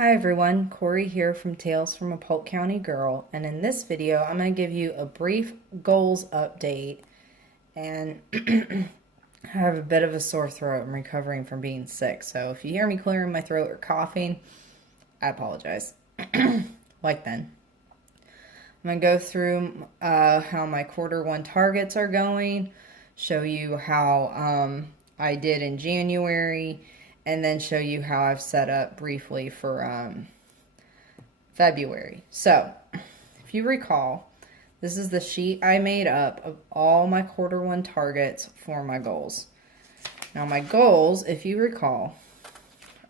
Hi everyone, Corey here from Tales from a Polk County Girl, and in this video I'm going to give you a brief goals update. And I have a bit of a sore throat. I'm recovering from being sick, so if you hear me clearing my throat or coughing, I apologize. Like then. I'm going to go through how my Q1 targets are going, show you how I did in January, and then show you how I've set up briefly for February. So, if you recall, this is the sheet I made up of all my Q1 targets for my goals. Now, my goals, if you recall,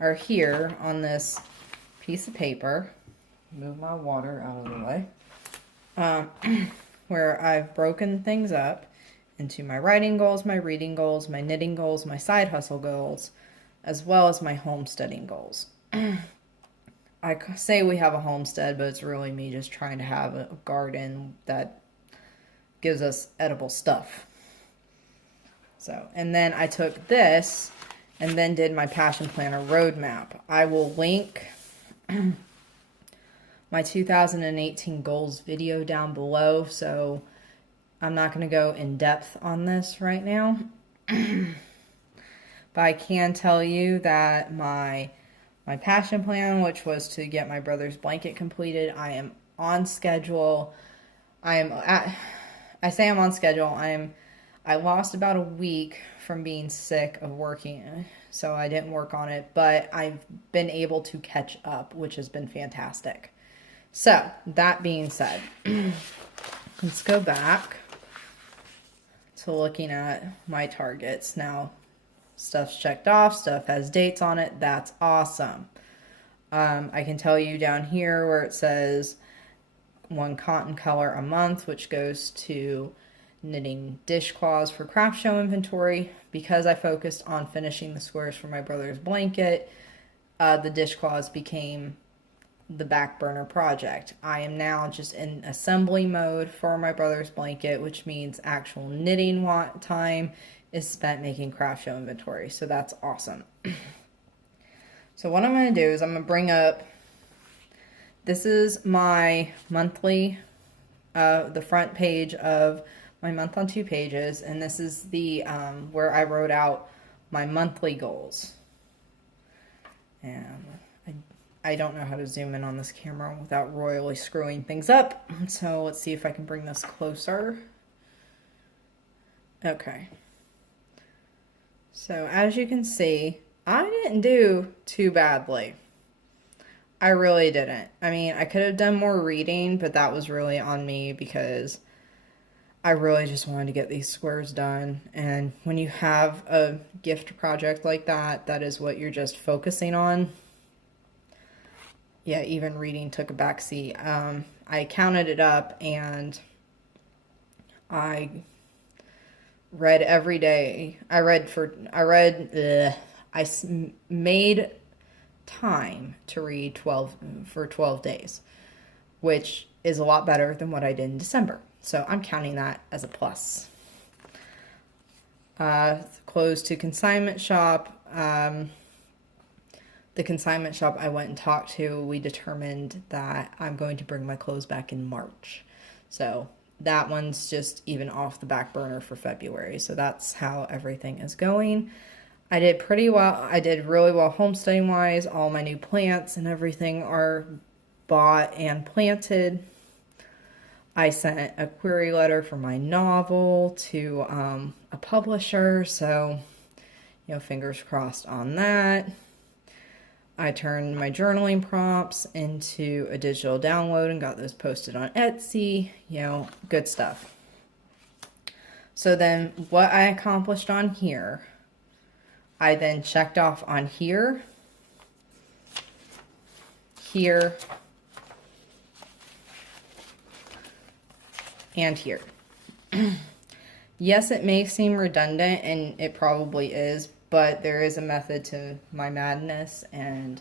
are here on this piece of paper. Move my water out of the way. Where I've broken things up into my writing goals, my reading goals, my knitting goals, my side hustle goals, as well as my homesteading goals. I say we have a homestead, but it's really me just trying to have a garden that gives us edible stuff. So, and then I took this and then did my Passion Planner roadmap. I will link my 2018 goals video down below, so I'm not going to go in depth on this right now. But I can tell you that my passion plan, which was to get my brother's blanket completed, I am on schedule. I say I'm on schedule. I lost about a week from being sick of working, so I didn't work on it, but I've been able to catch up, which has been fantastic. So, that being said, let's go back to looking at my targets. Now, stuff's checked off, stuff has dates on it, that's awesome. I can tell you down here where it says one cotton color a month, which goes to knitting dishcloths for craft show inventory. Because I focused on finishing the squares for my brother's blanket, the dishcloths became the back burner project. I am now just in assembly mode for my brother's blanket, which means actual knitting time is spent making craft show inventory. So that's awesome. So what I'm going to do is I'm going to bring up, this is my monthly, the front page of my month on 2 pages. And this is the, where I wrote out my monthly goals. And I don't know how to zoom in on this camera without royally screwing things up. So let's see if I can bring this closer. Okay. So as you can see, I didn't do too badly. I really didn't. I mean, I could have done more reading, but that was really on me because I really just wanted to get these squares done. And when you have a gift project like that, that is what you're just focusing on. Yeah, even reading took a backseat. I counted it up and I read every day. I made time to read 12 days, which is a lot better than what I did in December. So I'm counting that as a plus. Clothes to consignment shop. The consignment shop I went and talked to, we determined that I'm going to bring my clothes back in March. So that one's just even off the back burner for February. So that's how everything is going. I did pretty well. I did really well homesteading wise. All my new plants and everything are bought and planted. I sent a query letter for my novel to a publisher. So, fingers crossed on that. I turned my journaling prompts into a digital download and got those posted on Etsy, good stuff. So then what I accomplished on here, I then checked off on here, here, and here. Yes, it may seem redundant, and it probably is, but there is a method to my madness, and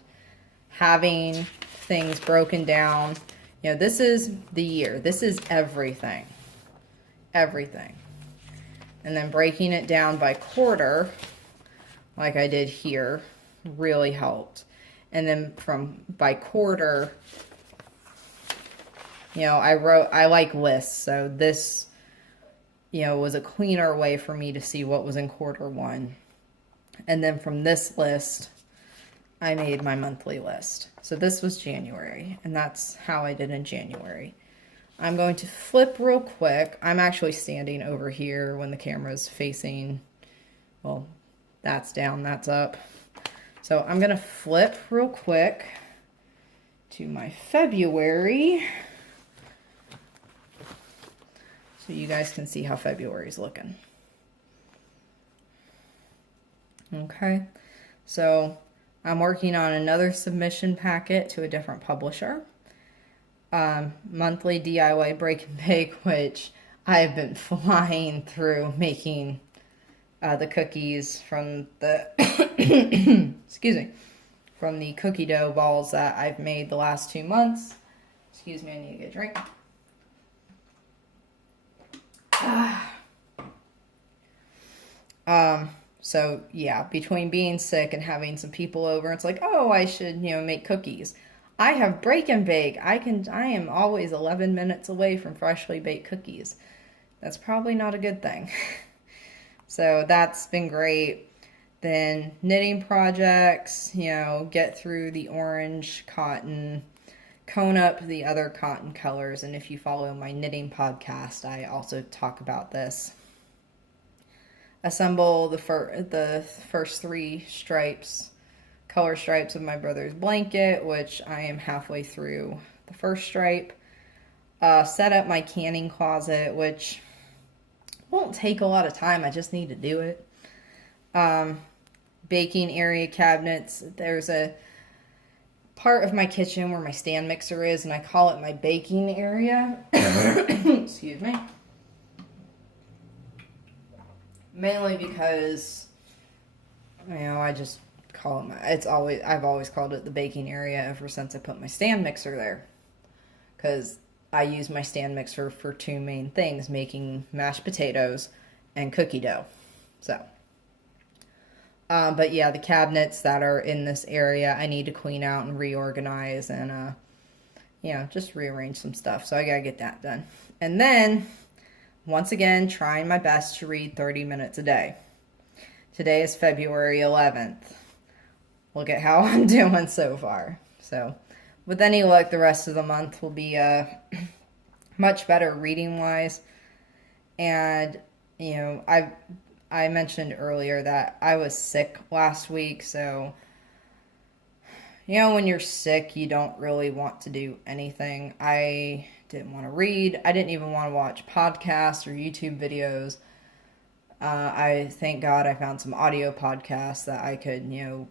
having things broken down. This is the year. This is everything. Everything. And then breaking it down by quarter, like I did here, really helped. And then by quarter, you know, I like lists. So this, you know, was a cleaner way for me to see what was in quarter one. And then from this list, I made my monthly list. So this was January, and that's how I did in January. I'm going to flip real quick. I'm actually standing over here when the camera's facing, well, that's down, that's up. So I'm going to flip real quick to my February so you guys can see how February's looking. Okay, so I'm working on another submission packet to a different publisher. Monthly DIY break and bake, which I've been flying through making the cookies from the excuse me, from the cookie dough balls that I've made the last 2 months. Excuse me, I need to get a drink. So yeah, between being sick and having some people over, it's like, oh, I should, you know, make cookies. I have break and bake. I am always 11 minutes away from freshly baked cookies. That's probably not a good thing. So that's been great. Then knitting projects, you know, get through the orange cotton, cone up the other cotton colors. And if you follow my knitting podcast, I also talk about this. Assemble the first 3 stripes, color stripes of my brother's blanket, which I am halfway through the first stripe. Set up my canning closet, which won't take a lot of time. I just need to do it. Baking area cabinets. There's a part of my kitchen where my stand mixer is, and I call it my baking area. Excuse me. Mainly because, you know, I just call it I've always called it the baking area ever since I put my stand mixer there. Because I use my stand mixer for 2 main things, making mashed potatoes and cookie dough. So, but yeah, the cabinets that are in this area, I need to clean out and reorganize and, you know, just rearrange some stuff. So I gotta get that done. And then, once again, trying my best to read 30 minutes a day. Today is February 11th. Look at how I'm doing so far. So, with any luck, the rest of the month will be much better reading-wise. And, you know, I mentioned earlier that I was sick last week, so, you know, when you're sick, you don't really want to do anything. I didn't want to read. I didn't even want to watch podcasts or YouTube videos. I thank God I found some audio podcasts that I could, you know,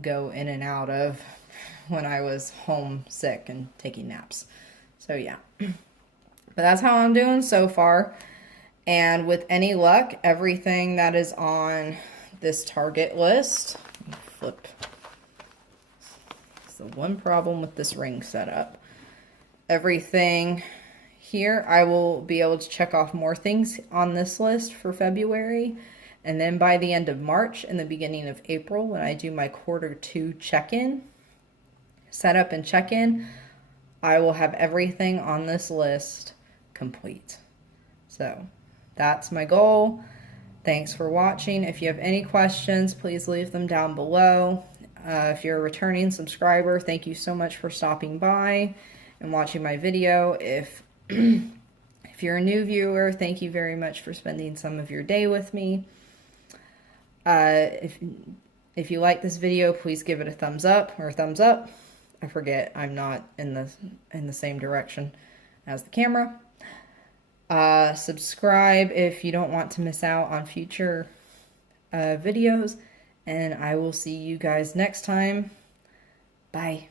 go in and out of when I was home sick and taking naps. So yeah. But that's how I'm doing so far. And with any luck, everything that is on this target list, flip. It's the one problem with this ring setup. Everything here, I will be able to check off more things on this list for February. And then by the end of March and the beginning of April, when I do my quarter 2 check-in, setup and check-in, I will have everything on this list complete. So that's my goal. Thanks for watching. If you have any questions, please leave them down below. If you're a returning subscriber, thank you so much for stopping by and watching my video. If you're a new viewer, thank you very much for spending some of your day with me. If you like this video, please give it a thumbs up or a thumbs up. I forget, I'm not in the same direction as the camera. Subscribe if you don't want to miss out on future videos, and I will see you guys next time. Bye.